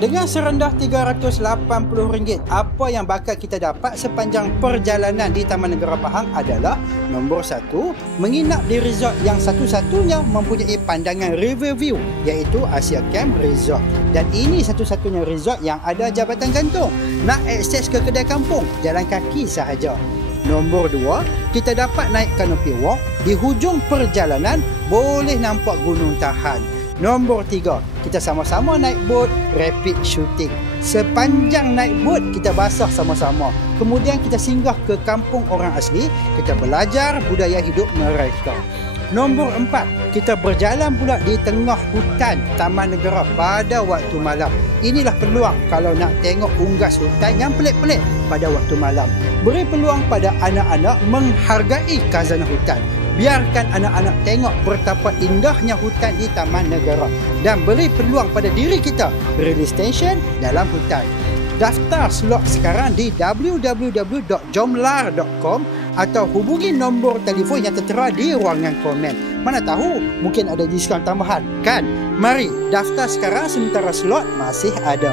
Dengan serendah RM380, apa yang bakal kita dapat sepanjang perjalanan di Taman Negara Pahang adalah nombor 1, menginap di resort yang satu-satunya mempunyai pandangan river view, iaitu Asia Camp Resort. Dan ini satu-satunya resort yang ada jabatan gantung. Nak akses ke kedai kampung, jalan kaki sahaja. Nombor 2, kita dapat naik canopy walk. Di hujung perjalanan boleh nampak Gunung Tahan. Nombor 3, kita sama-sama naik bot rapid shooting. Sepanjang naik bot, kita basah sama-sama. Kemudian kita singgah ke kampung orang asli, kita belajar budaya hidup mereka. Nombor 4, kita berjalan pula di tengah hutan Taman Negara pada waktu malam. Inilah peluang kalau nak tengok unggas hutan yang pelik-pelik pada waktu malam. Beri peluang pada anak-anak menghargai khazanah hutan. Biarkan anak-anak tengok betapa indahnya hutan di Taman Negara dan beri peluang pada diri kita release tension dalam hutan. Daftar slot sekarang di www.jomlar.com atau hubungi nombor telefon yang tertera di ruangan komen. Mana tahu mungkin ada diskaun tambahan, kan? Mari daftar sekarang sementara slot masih ada.